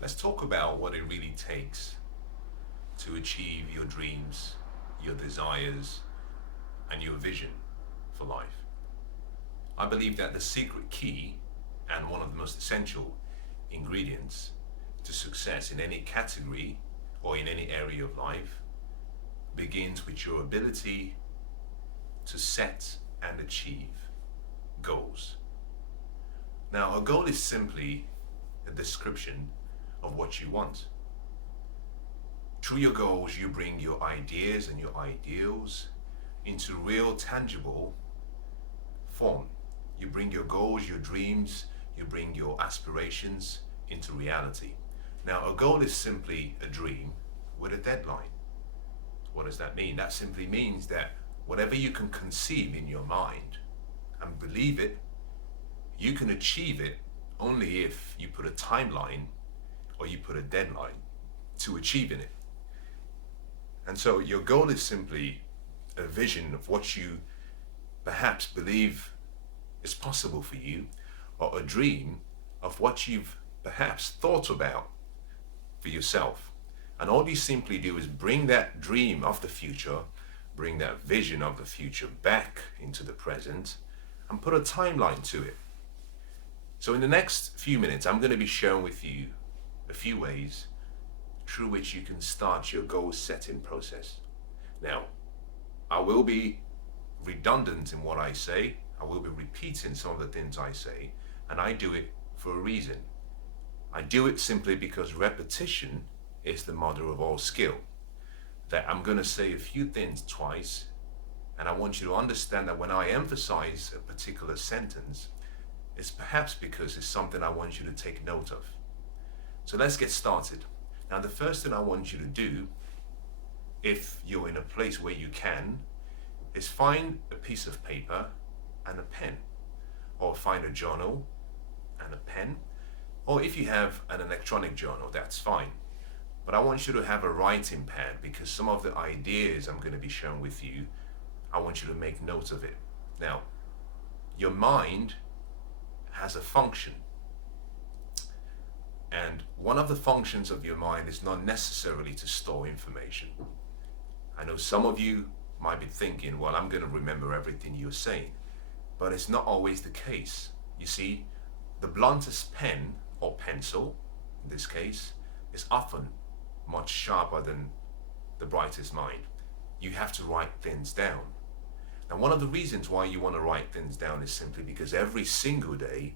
Let's talk about what it really takes to achieve your dreams, your desires, and your vision for life. I believe that the secret key and one of the most essential ingredients to success in any category or in any area of life begins with your ability to set and achieve goals. Now, a goal is simply a description of what you want. Through your goals, you bring your ideas and your ideals into real, tangible form. You bring your goals, your dreams, you bring your aspirations into reality. Now, a goal is simply a dream with a deadline. What does that mean? That simply means that whatever you can conceive in your mind and believe it, you can achieve it only if you put a timeline or you put a deadline to achieving it. And so your goal is simply a vision of what you perhaps believe is possible for you, or a dream of what you've perhaps thought about for yourself. And all you simply do is bring that dream of the future, bring that vision of the future back into the present and put a timeline to it. So in the next few minutes, I'm going to be sharing with you a few ways through which you can start your goal setting process. Now, I will be redundant in what I say. I will be repeating some of the things I say, and I do it for a reason. I do it simply because repetition is the mother of all skill. That I'm going to say a few things twice, and I want you to understand that when I emphasize a particular sentence, it's perhaps because it's something I want you to take note of. So let's get started. Now, the first thing I want you to do, if you're in a place where you can, is find a piece of paper and a pen, or find a journal and a pen, or if you have an electronic journal, that's fine. But I want you to have a writing pad because some of the ideas I'm going to be sharing with you, I want you to make note of it. Now, your mind has a function. And one of the functions of your mind is not necessarily to store information. I know some of you might be thinking, well, I'm going to remember everything you're saying. But it's not always the case. You see, the bluntest pen or pencil, in this case, is often much sharper than the brightest mind. You have to write things down. Now, one of the reasons why you want to write things down is simply because every single day,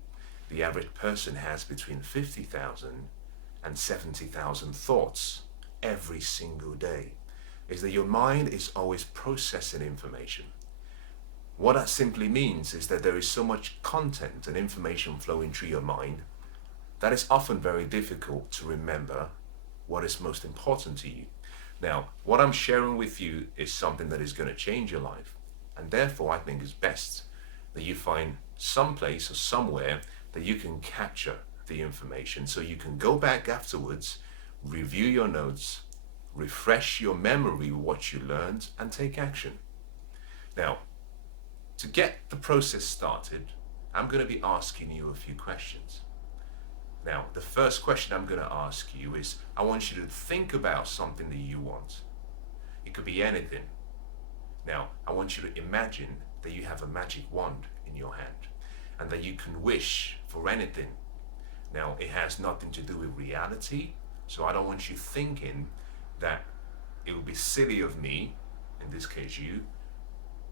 the average person has between 50,000 and 70,000 thoughts every single day. Is that your mind is always processing information. What that simply means is that there is so much content and information flowing through your mind that it's often very difficult to remember what is most important to you. Now, what I'm sharing with you is something that is going to change your life. And therefore, I think it's best that you find some place or somewhere that you can capture the information so you can go back afterwards, review your notes, refresh your memory with what you learned, and take action. Now, to get the process started, I'm going to be asking you a few questions. Now, the first question I'm going to ask you is, I want you to think about something that you want. It could be anything. Now, I want you to imagine that you have a magic wand in your hand and that you can wish for anything. Now, it has nothing to do with reality, so I don't want you thinking that it would be silly of me, in this case you,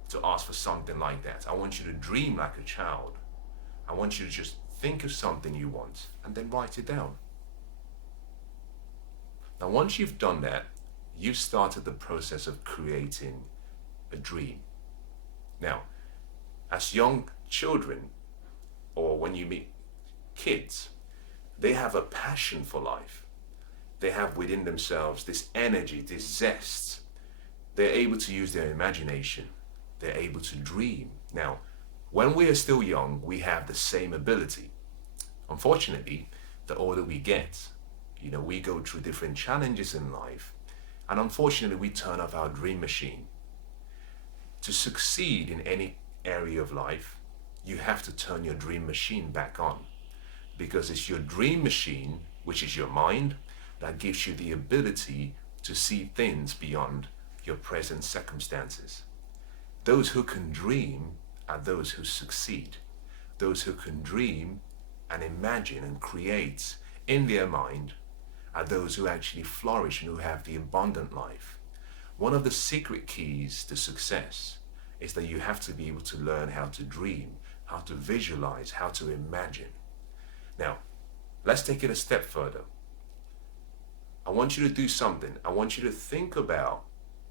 to ask for something like that. I want you to dream like a child. I want you to just think of something you want and then write it down. Now, once you've done that, you've started the process of creating a dream. Now, as young children, or when you meet kids, they have a passion for life. They have within themselves this energy, this zest. They're able to use their imagination. They're able to dream. Now, when we are still young, we have the same ability. Unfortunately, the older we get, we go through different challenges in life, and unfortunately, we turn off our dream machine. To succeed in any area of life, you have to turn your dream machine back on, because it's your dream machine which is your mind, that gives you the ability to see things beyond your present circumstances. Those who can dream are those who succeed. Those who can dream and imagine and create in their mind are those who actually flourish and who have the abundant life. One of the secret keys to success is that you have to be able to learn how to dream, how to visualize, how to imagine. Now, let's take it a step further. I want you to do something. I want you to think about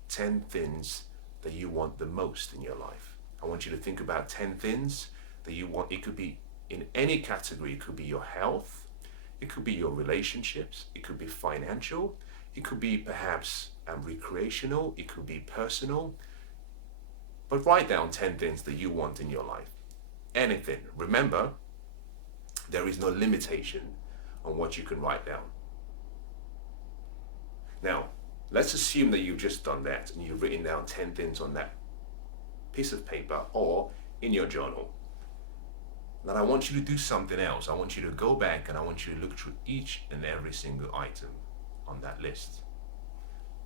10 things that you want the most in your life. I want you to think about 10 things that you want. It could be in any category. It could be your health. It could be your relationships. It could be financial. It could be perhaps recreational. It could be personal. But write down 10 things that you want in your life. Anything. Remember, there is no limitation on what you can write down. Now, let's assume that you've just done that and you've written down 10 things on that piece of paper or in your journal. Then I want you to do something else. I want you to go back and I want you to look through each and every single item on that list.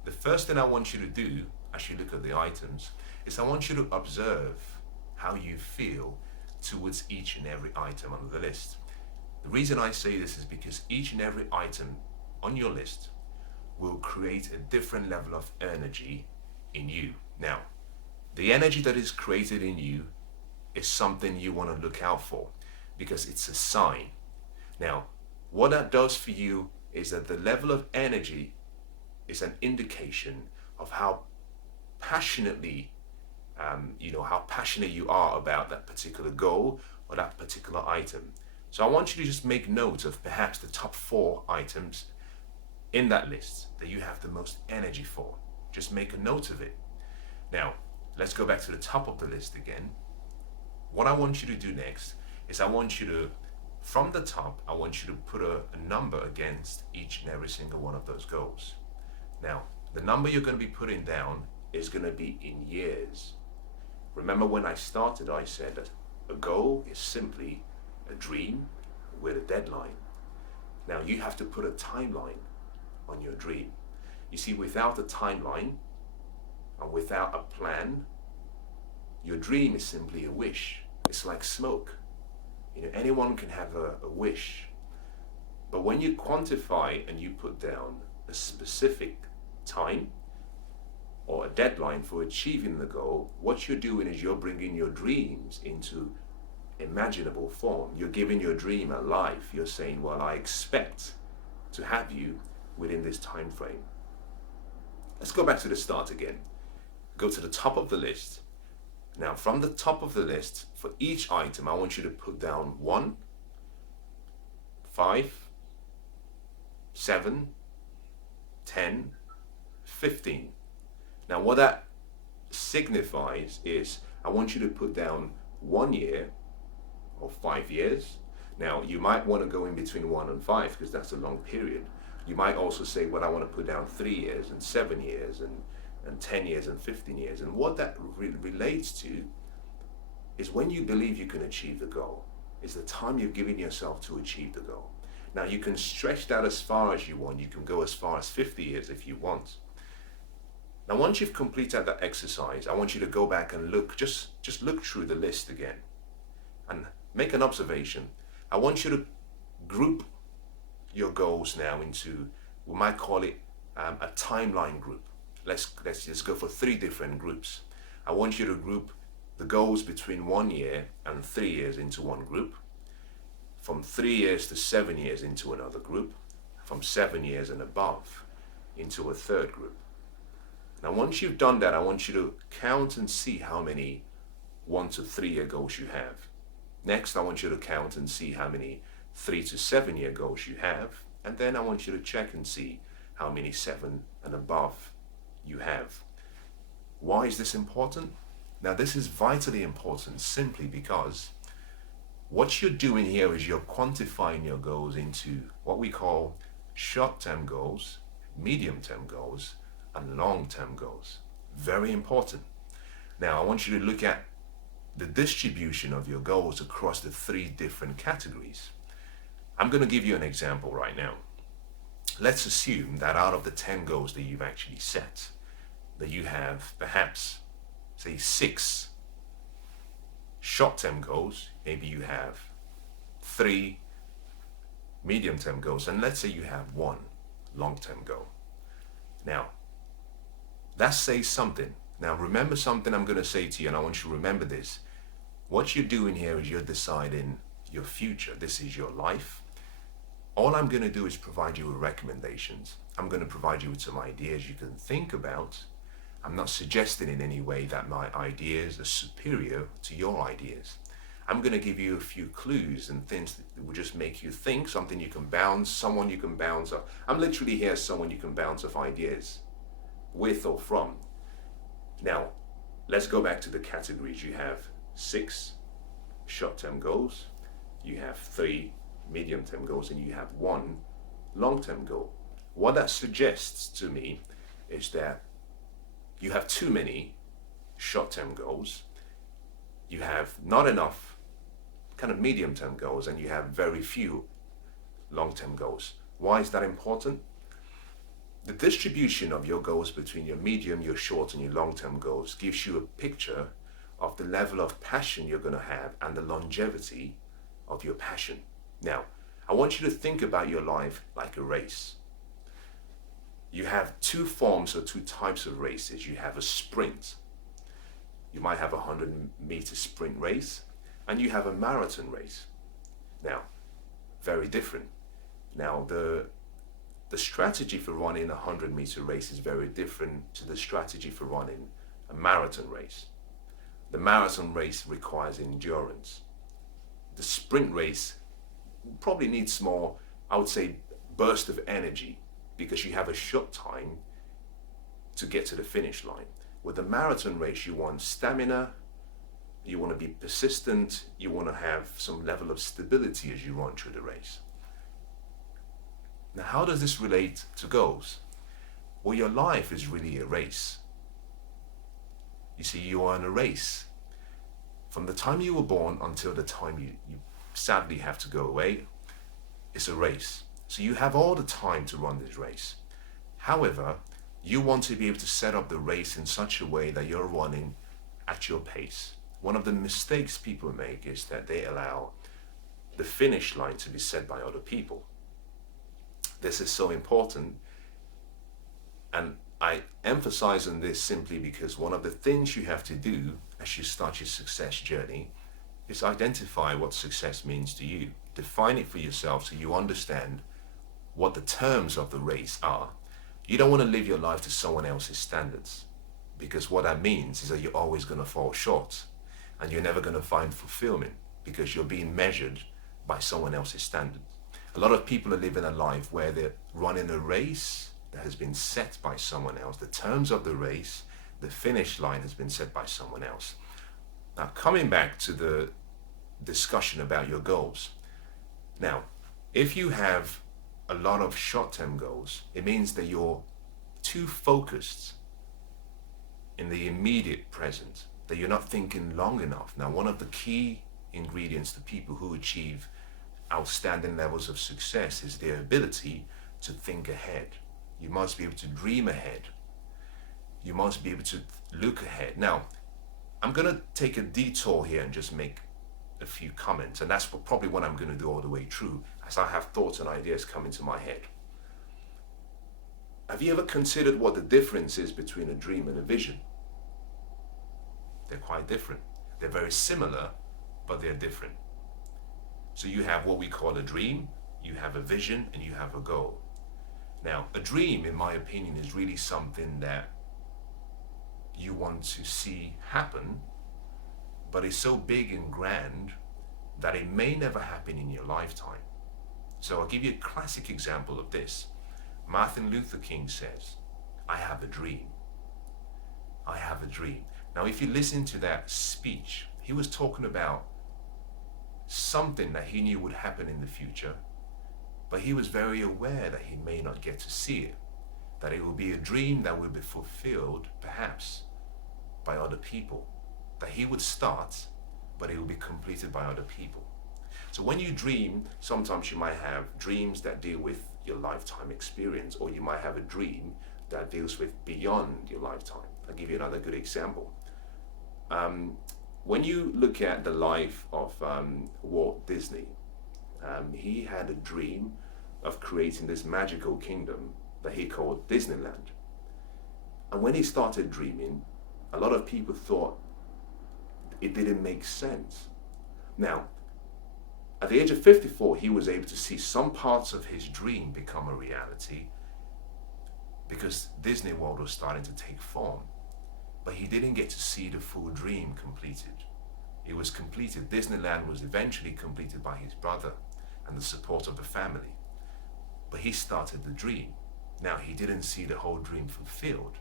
The first thing I want you to do as you look at the items is I want you to observe how you feel towards each and every item on the list. The reason I say this is because each and every item on your list will create a different level of energy in you. Now, the energy that is created in you is something you want to look out for because it's a sign. Now, what that does for you is that the level of energy is an indication of how passionately, how passionate you are about that particular goal or that particular item. So I want you to just make note of perhaps the top 4 items in that list that you have the most energy for. Just make a note of it. Now, let's go back to the top of the list again. What I want you to do next is I want you to, from the top, I want you to put a number against each and every single one of those goals. Now, the number you're going to be putting down is going to be in years. Remember when I started, I said that a goal is simply a dream with a deadline. Now, you have to put a timeline on your dream. You see, without a timeline and without a plan, your dream is simply a wish. It's like smoke. Anyone can have a wish. But when you quantify and you put down a specific time or a deadline for achieving the goal, what you're doing is you're bringing your dreams into imaginable form. You're giving your dream a life. You're saying, well, I expect to have you within this time frame. Let's go back to the start again. Go to the top of the list. Now, from the top of the list, for each item, I want you to put down 1, 5, 7, 10, 15. Now, what that signifies is I want you to put down 1 year or 5 years. Now, you might want to go in between 1 and 5 because that's a long period. You might also say, well, I want to put down 3 years and 7 years and 10 years and 15 years. And what that relates to is when you believe you can achieve the goal, is the time you've given yourself to achieve the goal. Now, you can stretch that as far as you want. You can go as far as 50 years if you want. Now, once you've completed that exercise, I want you to go back and look, just look through the list again and make an observation. I want you to group your goals now into, we might call it a timeline group. Let's just go for 3 different groups. I want you to group the goals between 1 year and 3 years into one group, from 3 years to 7 years into another group, from 7 years and above into a third group. Now, once you've done that, I want you to count and see how many 1 to 3 year goals you have. Next, I want you to count and see how many 3 to 7 year goals you have. And then I want you to check and see how many 7 and above you have. Why is this important? Now, this is vitally important simply because what you're doing here is you're quantifying your goals into what we call short-term goals, medium-term goals, and long-term goals. Very important. Now, I want you to look at the distribution of your goals across the 3 different categories. I'm going to give you an example right now. let's assume that out of the 10 goals that you've actually set, that you have perhaps, say, 6 short-term goals, maybe you have 3 medium-term goals, and let's say you have 1 long-term goal. Now, that says something. Now, remember something I'm going to say to you, and I want you to remember this. What you're doing here is you're deciding your future. This is your life. All I'm going to do is provide you with recommendations. I'm going to provide you with some ideas you can think about. I'm not suggesting in any way that my ideas are superior to your ideas. I'm going to give you a few clues and things that will just make you think, something you can bounce, someone you can bounce off. I'm literally here as someone you can bounce off ideas with or from. Now, let's go back to the categories. You have 6 short-term goals, you have 3 medium-term goals, and you have 1 long-term goal. What that suggests to me is that you have too many short-term goals, you have not enough kind of medium-term goals, and you have very few long-term goals. Why is that important? The distribution of your goals between your medium, your short, and your long-term goals gives you a picture of the level of passion you're going to have and the longevity of your passion. Now, I want you to think about your life like a race. You have 2 forms or 2 types of races. You have a sprint. You might have a 100-meter sprint race, and you have a marathon race. Now, very different. Now, the strategy for running a 100-meter race is very different to the strategy for running a marathon race. The marathon race requires endurance. The sprint race probably needs more, I would say, burst of energy, because you have a short time to get to the finish line. With the marathon race, you want stamina, you want to be persistent, you want to have some level of stability as you run through the race. Now, how does this relate to goals? Well, your life is really a race. You see, you are in a race. From the time you were born until the time you sadly have to go away, it's a race. So you have all the time to run this race. However, you want to be able to set up the race in such a way that you're running at your pace. One of the mistakes people make is that they allow the finish line to be set by other people. This is so important, and I emphasize on this simply because one of the things you have to do as you start your success journey is identify what success means to you. Define it for yourself so you understand what the terms of the race are. You don't want to live your life to someone else's standards, because what that means is that you're always going to fall short and you're never going to find fulfillment because you're being measured by someone else's standards. A lot of people are living a life where they're running a race that has been set by someone else. The terms of the race, the finish line has been set by someone else. Now, coming back to the discussion about your goals. Now, if you have a lot of short-term goals, it means that you're too focused in the immediate present, that you're not thinking long enough. Now, one of the key ingredients to people who achieve outstanding levels of success is their ability to think ahead. You must be able to dream ahead. You must be able to look ahead. Now, I'm going to take a detour here and just make a few comments, and that's probably what I'm going to do all the way through as I have thoughts and ideas come into my head. Have you ever considered what the difference is between a dream and a vision? They're quite different. They're very similar, but they're different. So you have what we call a dream, you have a vision, and you have a goal. Now, a dream, in my opinion, is really something that you want to see happen, but it's so big and grand that it may never happen in your lifetime. So I'll give you a classic example of this. Martin Luther King says, "I have a dream. I have a dream." Now, if you listen to that speech, he was talking about something that he knew would happen in the future, but he was very aware that he may not get to see it, that it will be a dream that will be fulfilled perhaps by other people, that he would start, but it will be completed by other people. So when you dream, sometimes you might have dreams that deal with your lifetime experience, or you might have a dream that deals with beyond your lifetime. I'll give you another good example. When you look at the life of Walt Disney, he had a dream of creating this magical kingdom that he called Disneyland. And when he started dreaming, a lot of people thought it didn't make sense. Now, at the age of 54, he was able to see some parts of his dream become a reality because Disney World was starting to take form. But he didn't get to see the full dream completed. It was completed. Disneyland was eventually completed by his brother and the support of the family. But he started the dream. Now, he didn't see the whole dream fulfilled.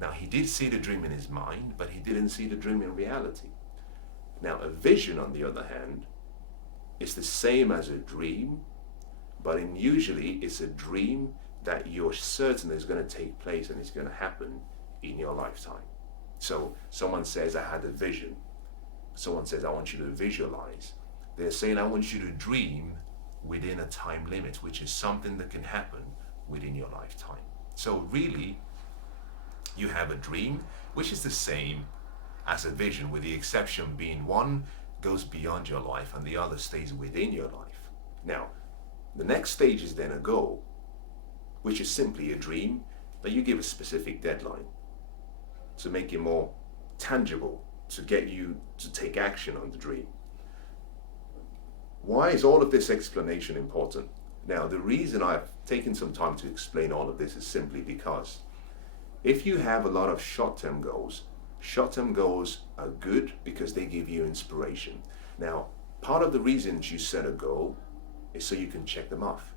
Now, he did see the dream in his mind, but he didn't see the dream in reality. Now, a vision, on the other hand, is the same as a dream, but usually it's a dream that you're certain is going to take place and it's going to happen in your lifetime. So someone says, I had a vision. Someone says, I want you to visualize. They're saying, I want you to dream within a time limit, which is something that can happen within your lifetime. So really, you have a dream, which is the same as a vision, with the exception being one goes beyond your life and the other stays within your life. Now, the next stage is then a goal, which is simply a dream, but you give a specific deadline to make it more tangible, to get you to take action on the dream. Why is all of this explanation important? Now, the reason I've taken some time to explain all of this is simply because if you have a lot of short-term goals are good because they give you inspiration. Now, part of the reasons you set a goal is so you can check them off.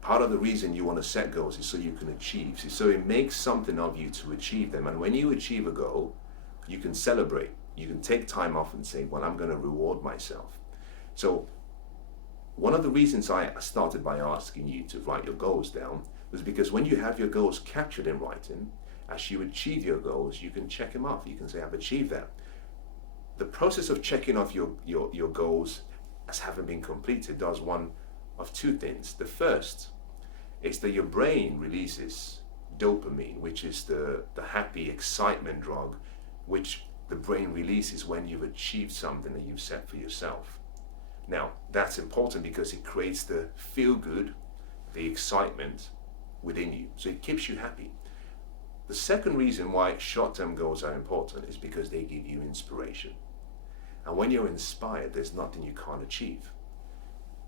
Part of the reason you want to set goals is so you can achieve. So it makes something of you to achieve them. And when you achieve a goal, you can celebrate. You can take time off and say, well, I'm going to reward myself. So one of the reasons I started by asking you to write your goals down was because when you have your goals captured in writing, as you achieve your goals, you can check them off. You can say, I've achieved that. The process of checking off your goals as having been completed does one of two things. The first is that your brain releases dopamine, which is the happy excitement drug, which the brain releases when you've achieved something that you've set for yourself. Now, that's important because it creates the feel good, the excitement within you. So it keeps you happy. The second reason why short-term goals are important is because they give you inspiration. And when you're inspired, there's nothing you can't achieve.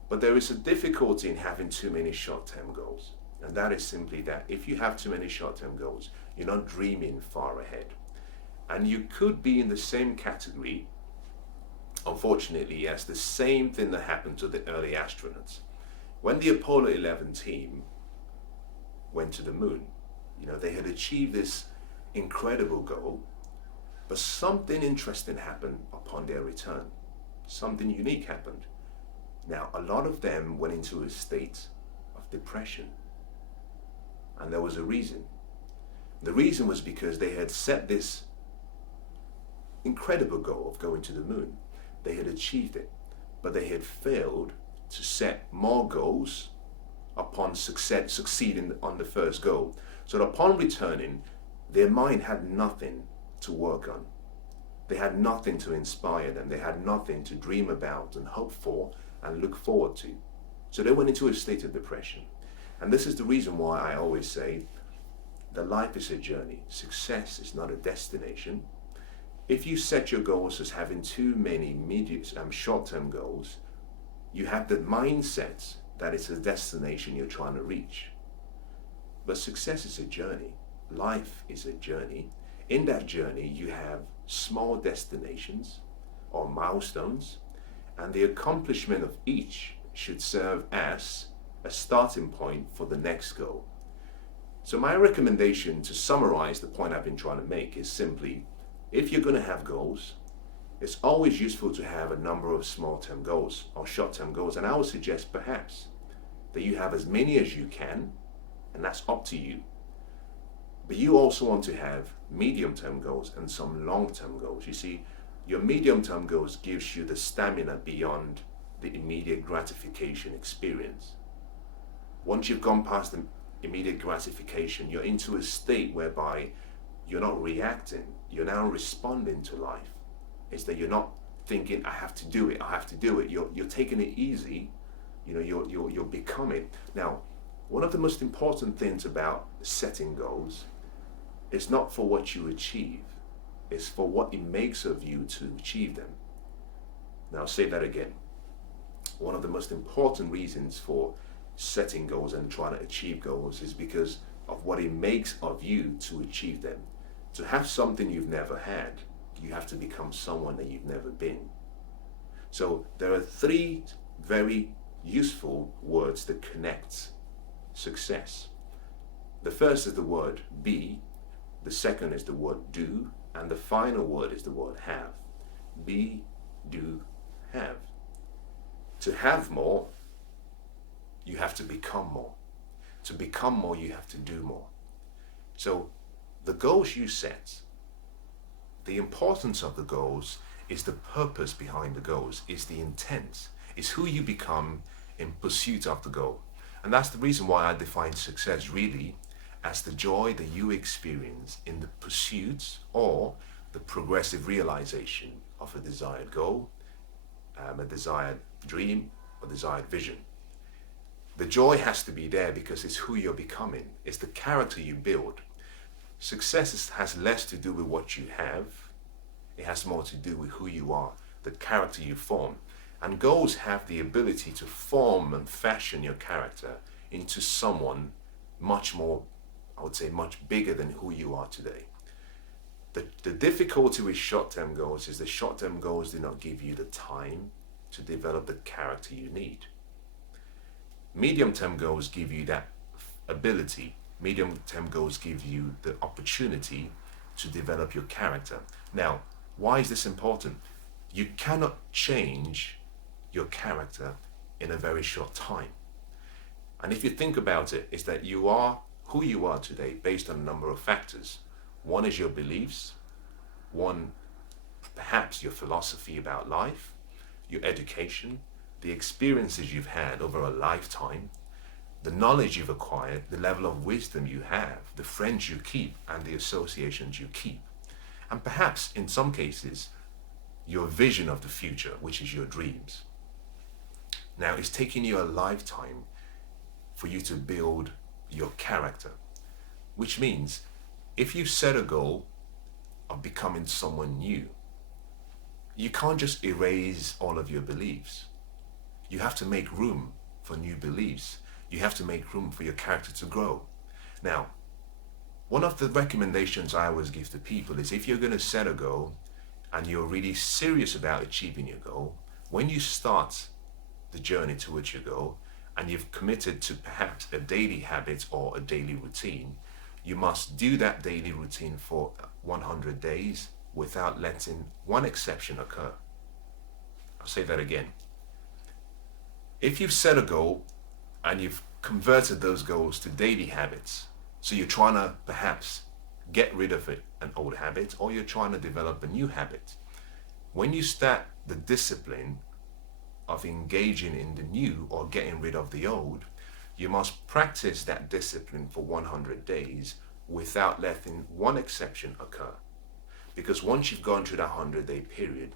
But there is a difficulty in having too many short-term goals. And that is simply that if you have too many short-term goals, you're not dreaming far ahead. And you could be in the same category, unfortunately, as the same thing that happened to the early astronauts. When the Apollo 11 team went to the moon, they had achieved this incredible goal, but something interesting happened upon their return. Something unique happened. Now, a lot of them went into a state of depression. And there was a reason. The reason was because they had set this incredible goal of going to the moon. They had achieved it, but they had failed to set more goals upon succeeding on the first goal. So upon returning, their mind had nothing to work on. They had nothing to inspire them. They had nothing to dream about and hope for and look forward to. So they went into a state of depression. And this is the reason why I always say that life is a journey. Success is not a destination. If you set your goals as having too many short-term goals, you have the mindset that it's a destination you're trying to reach. But success is a journey. Life is a journey. In that journey, you have small destinations or milestones, and the accomplishment of each should serve as a starting point for the next goal. So my recommendation to summarize the point I've been trying to make is simply, if you're going to have goals, it's always useful to have a number of small-term goals or short-term goals. And I would suggest perhaps that you have as many as you can, and that's up to you. But you also want to have medium-term goals and some long-term goals. You see, your medium-term goals gives you the stamina beyond the immediate gratification experience. Once you've gone past the immediate gratification, you're into a state whereby you're not reacting, you're now responding to life. It's that you're not thinking, I have to do it, I have to do it. You're taking it easy, you're becoming. Now, one of the most important things about setting goals is not for what you achieve, it's for what it makes of you to achieve them. Now, I'll say that again. One of the most important reasons for setting goals and trying to achieve goals is because of what it makes of you to achieve them. To have something you've never had, you have to become someone that you've never been. So there are three very useful words that connect success. The first is the word be, the second is the word do, and the final word is the word have. Be, do, have. To have more, you have to become more. To become more, you have to do more. So the goals you set, the importance of the goals is the purpose behind the goals, is the intent, is who you become in pursuit of the goal. And that's the reason why I define success really as the joy that you experience in the pursuit or the progressive realization of a desired goal, a desired dream, or desired vision. The joy has to be there because it's who you're becoming. It's the character you build. Success has less to do with what you have. It has more to do with who you are, the character you form. And goals have the ability to form and fashion your character into someone much more, I would say, much bigger than who you are today. The difficulty with short-term goals is the short-term goals do not give you the time to develop the character you need. Medium-term goals give you that ability. Medium-term goals give you the opportunity to develop your character. Now, why is this important? You cannot change your character in a very short time. And if you think about it, it's that you are who you are today based on a number of factors. One is your beliefs, one perhaps your philosophy about life, your education, the experiences you've had over a lifetime, the knowledge you've acquired, the level of wisdom you have, the friends you keep, and the associations you keep. And perhaps, in some cases, your vision of the future, which is your dreams. Now, it's taking you a lifetime for you to build your character, which means if you set a goal of becoming someone new, you can't just erase all of your beliefs. You have to make room for new beliefs. You have to make room for your character to grow. Now, one of the recommendations I always give to people is if you're going to set a goal and you're really serious about achieving your goal, when you start the journey towards your goal and you've committed to perhaps a daily habit or a daily routine, you must do that daily routine for 100 days without letting one exception occur. I'll say that again. If you've set a goal and you've converted those goals to daily habits, so you're trying to perhaps get rid of an old habit, or you're trying to develop a new habit, when you start the discipline of engaging in the new or getting rid of the old, you must practice that discipline for 100 days without letting one exception occur. Because once you've gone through that 100-day period,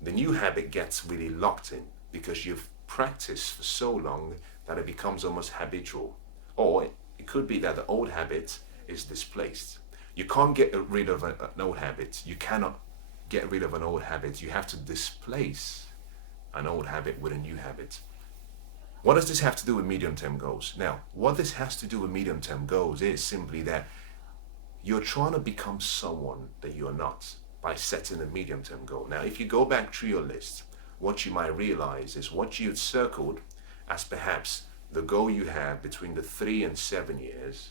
the new habit gets really locked in because you've practiced for so long that it becomes almost habitual. Or it could be that the old habit is displaced. You can't get rid of an old habit. You cannot get rid of an old habit. You have to displace an old habit with a new habit. What does this have to do with medium-term goals? Now, what this has to do with medium-term goals is simply that you're trying to become someone that you're not by setting a medium-term goal. Now, if you go back through your list, what you might realize is what you had circled as perhaps the goal you have between the 3 and 7 years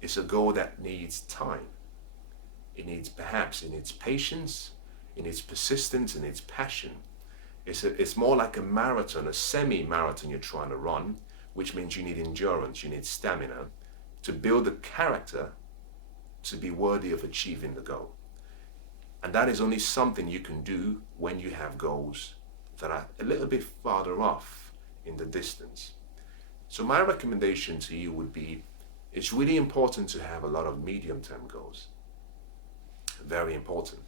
is a goal that needs time. It needs patience, it needs persistence, and it needs passion. It's more like a marathon, a semi-marathon you're trying to run, which means you need endurance, you need stamina to build a character to be worthy of achieving the goal. And that is only something you can do when you have goals that are a little bit farther off in the distance. So my recommendation to you would be, it's really important to have a lot of medium-term goals. Very important.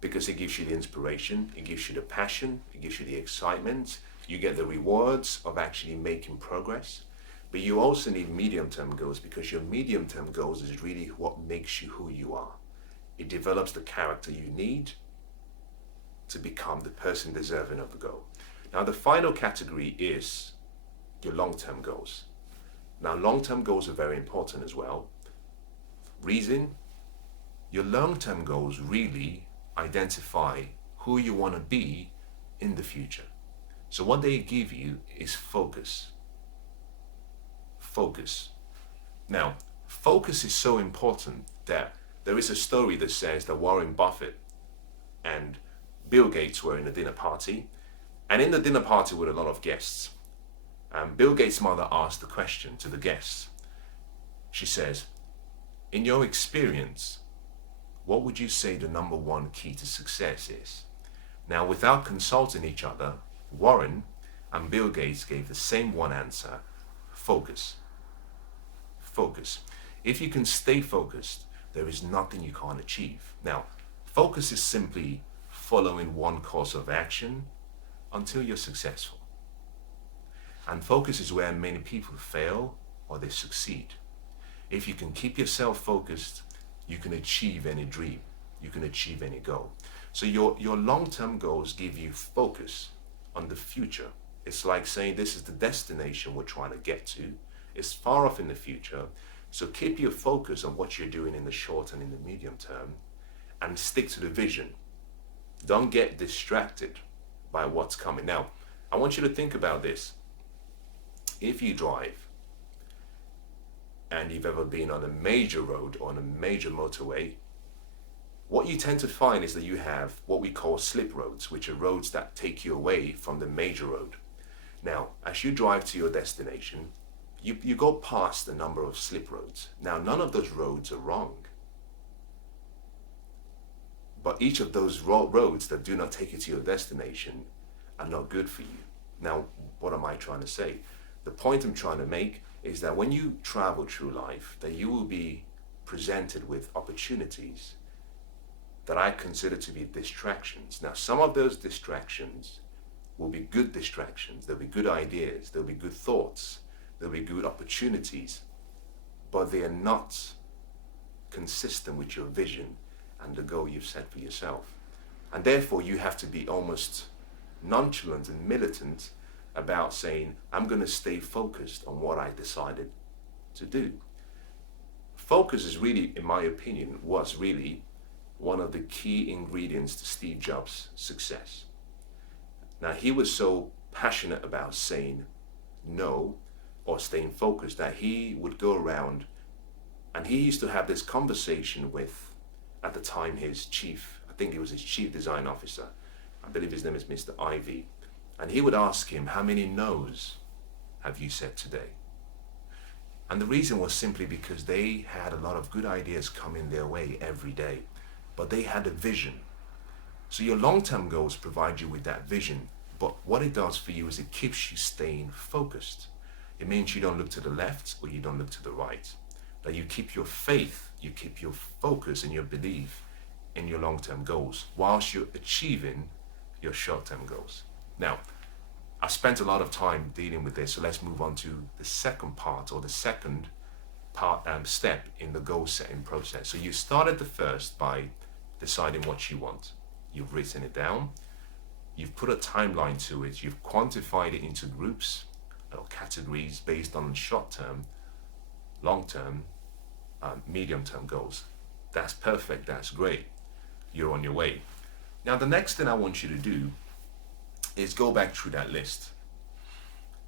Because it gives you the inspiration, it gives you the passion, it gives you the excitement, you get the rewards of actually making progress. But you also need medium-term goals, because your medium-term goals is really what makes you who you are. It develops the character you need to become the person deserving of the goal. Now, the final category is your long-term goals. Now, long-term goals are very important as well. Reason, your long-term goals really identify who you want to be in the future. So what they give you is focus. Focus. Now, focus is so important that there is a story that says that Warren Buffett and Bill Gates were in a dinner party, and in the dinner party with a lot of guests. Bill Gates' mother asked the question to the guests. She says, in your experience, what would you say the number one key to success is? Now, without consulting each other, Warren and Bill Gates gave the same one answer: focus. Focus. If you can stay focused, there is nothing you can't achieve. Now, focus is simply following one course of action until you're successful. And focus is where many people fail or they succeed. If you can keep yourself focused, you can achieve any dream, you can achieve any goal. So your long-term goals give you focus on the future. It's like saying this is the destination we're trying to get to. It's far off in the future. So keep your focus on what you're doing in the short and in the medium term, and stick to the vision. Don't get distracted by what's coming. Now, I want you to think about this. If you drive and you've ever been on a major road or on a major motorway, what you tend to find is that you have what we call slip roads, which are roads that take you away from the major road. Now, as you drive to your destination, you go past a number of slip roads. Now, none of those roads are wrong, but each of those roads that do not take you to your destination are not good for you. Now, what am I trying to say? The point I'm trying to make is that when you travel through life, that you will be presented with opportunities that I consider to be distractions. Now, some of those distractions will be good distractions. There'll be good ideas. There'll be good thoughts. There'll be good opportunities. But they are not consistent with your vision and the goal you've set for yourself. And therefore, you have to be almost nonchalant and militant about saying, I'm going to stay focused on what I decided to do. Focus is really, in my opinion, was really one of the key ingredients to Steve Jobs' success. Now, he was so passionate about saying no or staying focused that he would go around, and he used to have this conversation with, at the time, his chief, I think he was his chief design officer. I believe his name is Mr. Ivy. And he would ask him, how many no's have you said today? And the reason was simply because they had a lot of good ideas coming their way every day, but they had a vision. So your long-term goals provide you with that vision, but what it does for you is it keeps you staying focused. It means you don't look to the left or you don't look to the right. That you keep your faith, you keep your focus and your belief in your long-term goals whilst you're achieving your short-term goals. Now, I spent a lot of time dealing with this, so let's move on to the second part, or the second part step in the goal setting process. So you started the first by deciding what you want. You've written it down, you've put a timeline to it, you've quantified it into groups or categories based on short-term, long-term, medium-term goals. That's perfect, that's great. You're on your way. Now, the next thing I want you to do is go back through that list.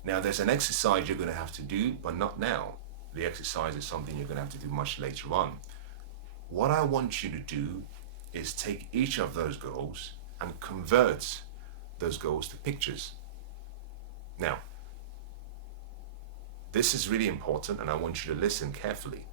Now, there's an exercise you're going to have to do, but not now. The exercise is something you're going to have to do much later on. What I want you to do is take each of those goals and convert those goals to pictures. Now, this is really important, and I want you to listen carefully.